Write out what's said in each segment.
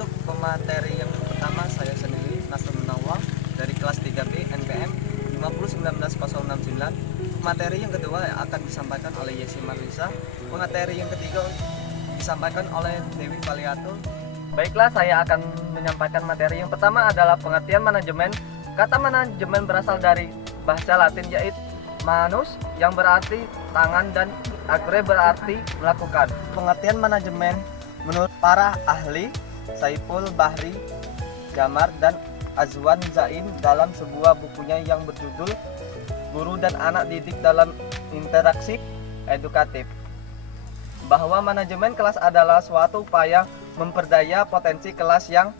Untuk pemateri yang pertama saya sendiri Nasrul Munawwar dari kelas 3B NPM 5019069. Materi yang kedua akan disampaikan oleh Yesi Marlisa. Materi yang ketiga disampaikan oleh Dewi Valiatul. Baiklah, saya akan menyampaikan materi yang pertama adalah pengertian manajemen. Kata manajemen berasal dari bahasa Latin yaitu manus yang berarti tangan dan agre berarti melakukan. Pengertian manajemen menurut para ahli Saiful Bahri Jamar dan Azwan Zain dalam sebuah bukunya yang berjudul Guru dan Anak Didik dalam Interaksi Edukatif, bahwa manajemen kelas adalah suatu upaya memperdaya potensi kelas yang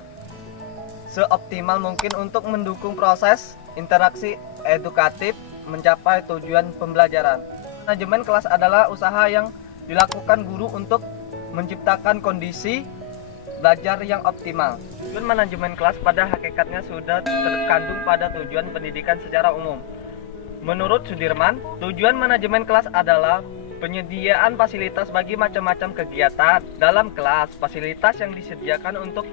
seoptimal mungkin untuk mendukung proses interaksi edukatif mencapai tujuan pembelajaran. Manajemen kelas adalah usaha yang dilakukan guru untuk menciptakan kondisi belajar yang optimal. Tujuan manajemen kelas pada hakikatnya sudah terkandung pada tujuan pendidikan secara umum. Menurut Sudirman, tujuan manajemen kelas adalah penyediaan fasilitas bagi macam-macam kegiatan dalam kelas. Fasilitas yang disediakan untuk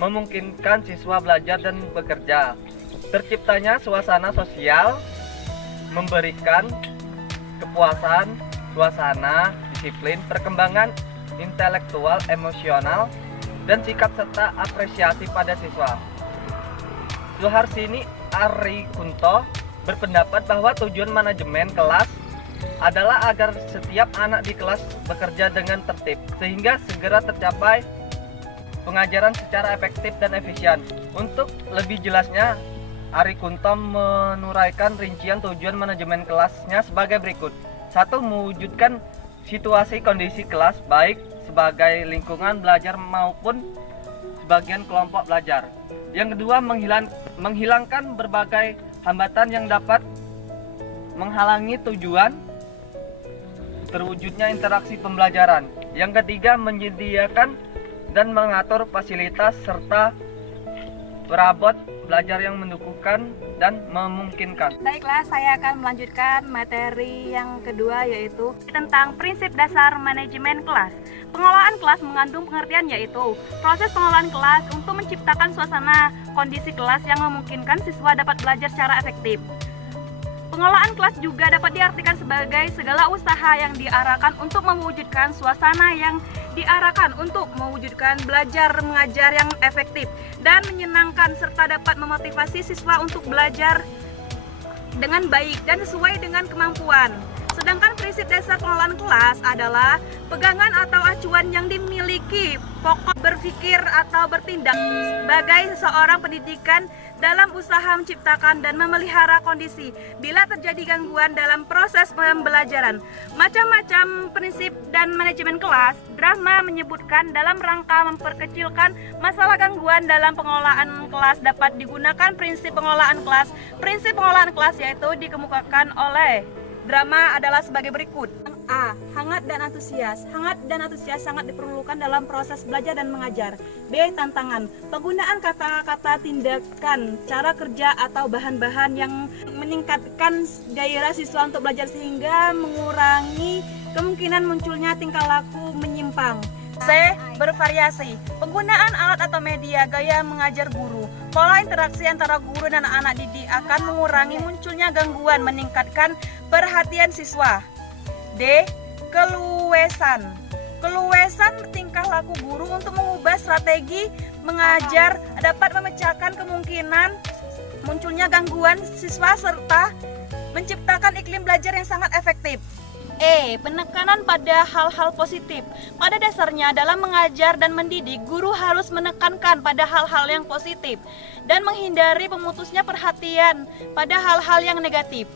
memungkinkan siswa belajar dan bekerja. Terciptanya suasana sosial, memberikan kepuasan, suasana, disiplin, perkembangan intelektual, emosional, dan sikap serta apresiasi pada siswa. Suharsini Arikunto berpendapat bahwa tujuan manajemen kelas adalah agar setiap anak di kelas bekerja dengan tertib sehingga segera tercapai pengajaran secara efektif dan efisien. Untuk lebih jelasnya, Arikunto menuraikan rincian tujuan manajemen kelasnya sebagai berikut. 1. Mewujudkan situasi kondisi kelas baik sebagai lingkungan belajar maupun sebagian kelompok belajar. Yang kedua, menghilangkan berbagai hambatan yang dapat menghalangi tujuan terwujudnya interaksi pembelajaran. Yang ketiga, menyediakan dan mengatur fasilitas serta perabot belajar yang mendukungkan dan memungkinkan. Baiklah, saya akan melanjutkan materi yang kedua yaitu tentang prinsip dasar manajemen kelas. Pengelolaan kelas mengandung pengertian yaitu proses pengelolaan kelas untuk menciptakan suasana kondisi kelas yang memungkinkan siswa dapat belajar secara efektif. Pengelolaan kelas juga dapat diartikan sebagai segala usaha yang diarahkan untuk mewujudkan suasana yang diarahkan untuk mewujudkan belajar mengajar yang efektif dan menyenangkan serta dapat memotivasi siswa untuk belajar dengan baik dan sesuai dengan kemampuan. Sedangkan prinsip dasar pengelolaan kelas adalah pegangan atau acuan yang dimiliki pokok berpikir atau bertindak sebagai seorang pendidikan dalam usaha menciptakan dan memelihara kondisi bila terjadi gangguan dalam proses pembelajaran. Macam-macam prinsip dan manajemen kelas, Drama menyebutkan dalam rangka memperkecilkan masalah gangguan dalam pengelolaan kelas dapat digunakan prinsip pengelolaan kelas. Prinsip pengelolaan kelas yaitu dikemukakan oleh Drama adalah sebagai berikut. A. Hangat dan antusias. Hangat dan antusias sangat diperlukan dalam proses belajar dan mengajar. B. Tantangan. Penggunaan kata-kata, tindakan, cara kerja atau bahan-bahan yang meningkatkan gairah siswa untuk belajar sehingga mengurangi kemungkinan munculnya tingkah laku menyimpang. C. Bervariasi. Penggunaan alat atau media gaya mengajar guru. Pola interaksi antara guru dan anak didik akan mengurangi munculnya gangguan, meningkatkan perhatian siswa. D. Keluesan. Keluesan tingkah laku guru untuk mengubah strategi mengajar dapat memecahkan kemungkinan munculnya gangguan siswa serta menciptakan iklim belajar yang sangat efektif. E. Penekanan pada hal-hal positif. Pada dasarnya dalam mengajar dan mendidik, guru harus menekankan pada hal-hal yang positif dan menghindari pemutusnya perhatian pada hal-hal yang negatif.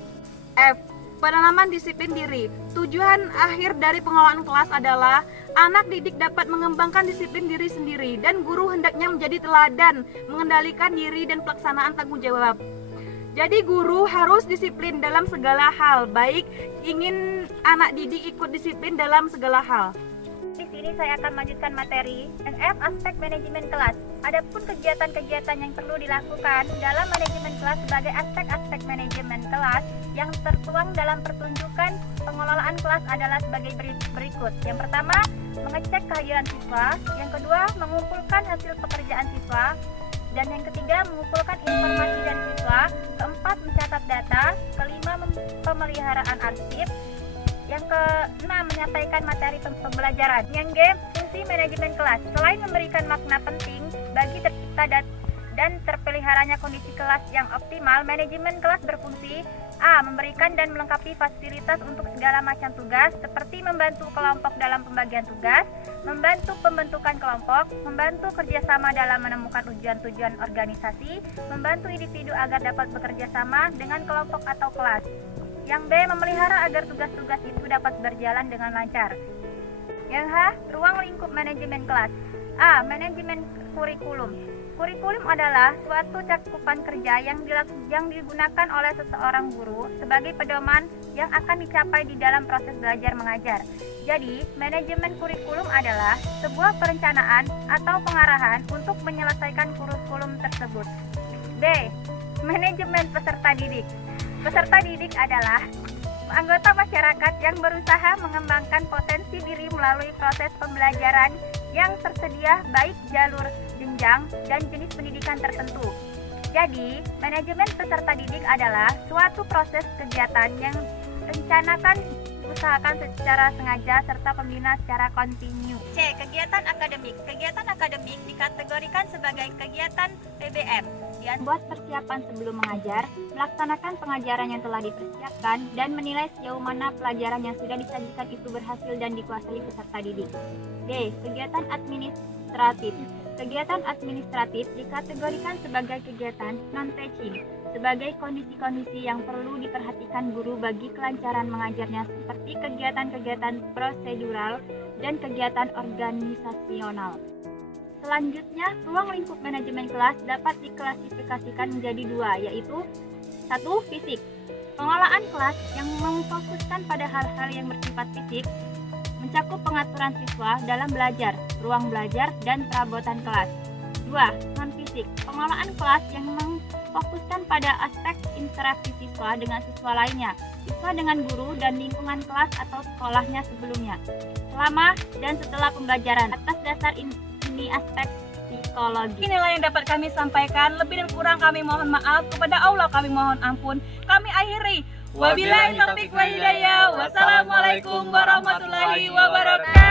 F. Penanaman disiplin diri. Tujuan akhir dari pengelolaan kelas adalah anak didik dapat mengembangkan disiplin diri sendiri dan guru hendaknya menjadi teladan mengendalikan diri dan pelaksanaan tanggung jawab. Jadi guru harus disiplin dalam segala hal, baik ingin anak didik ikut disiplin dalam segala hal. Di sini saya akan melanjutkan materi NF aspek manajemen kelas. Adapun kegiatan-kegiatan yang perlu dilakukan dalam manajemen kelas sebagai aspek-aspek manajemen kelas yang tertuang dalam pertunjukan pengelolaan kelas adalah sebagai berikut. Yang pertama, mengecek kehadiran siswa. Yang kedua, mengumpulkan hasil pekerjaan siswa. Dan yang ketiga, mengumpulkan informasi dari siswa. Keempat, mencatat data. Kelima, pemeliharaan arsip. Yang keenam, menyampaikan materi pembelajaran. Yang G, fungsi manajemen kelas. Selain memberikan makna penting bagi tercipta dan terpeliharanya kondisi kelas yang optimal, manajemen kelas berfungsi A. Memberikan dan melengkapi fasilitas untuk segala macam tugas, seperti membantu kelompok dalam pembagian tugas, membantu pembentukan kelompok, membantu kerjasama dalam menemukan tujuan-tujuan organisasi, membantu individu agar dapat bekerja sama dengan kelompok atau kelas. Yang B. Memelihara agar tugas-tugas itu dapat berjalan dengan lancar. Yang H. Ruang lingkup manajemen kelas. A. Manajemen kurikulum. Kurikulum adalah suatu cakupan kerja yang digunakan oleh seseorang guru sebagai pedoman yang akan dicapai di dalam proses belajar mengajar. Jadi, manajemen kurikulum adalah sebuah perencanaan atau pengarahan untuk menyelesaikan kurikulum tersebut. B. Manajemen peserta didik. Peserta didik adalah anggota masyarakat yang berusaha mengembangkan potensi diri melalui proses pembelajaran yang tersedia, baik jalur jenjang dan jenis pendidikan tertentu. Jadi, manajemen peserta didik adalah suatu proses kegiatan yang rencanakan, usahakan secara sengaja serta pembina secara kontinu. C. Kegiatan akademik. Kegiatan akademik dikategorikan sebagai kegiatan PBM yang buat persiapan sebelum mengajar, melaksanakan pengajaran yang telah dipersiapkan, dan menilai sejauh mana pelajaran yang sudah disajikan itu berhasil dan dikuasai peserta didik. D. Kegiatan administratif. Kegiatan administratif dikategorikan sebagai kegiatan non-teaching, sebagai kondisi-kondisi yang perlu diperhatikan guru bagi kelancaran mengajarnya, seperti kegiatan-kegiatan prosedural dan kegiatan organisasional. Selanjutnya, ruang lingkup manajemen kelas dapat diklasifikasikan menjadi dua, yaitu 1. Fisik. Pengelolaan kelas yang memfokuskan pada hal-hal yang bersifat fisik, mencakup pengaturan siswa dalam belajar, ruang belajar, dan perabotan kelas. 2. Non-fisik. Pengelolaan kelas yang memfokuskan pada aspek interaksi siswa dengan siswa lainnya, siswa dengan guru, dan lingkungan kelas atau sekolahnya sebelumnya, selama dan setelah pembelajaran. Atas dasar ini aspek psikologi. Inilah yang dapat kami sampaikan. Lebih dan kurang kami mohon maaf. Kepada Allah kami mohon ampun. Kami akhiri. Wabillahi taufiq wal hidayah. Wassalamualaikum warahmatullahi wabarakatuh.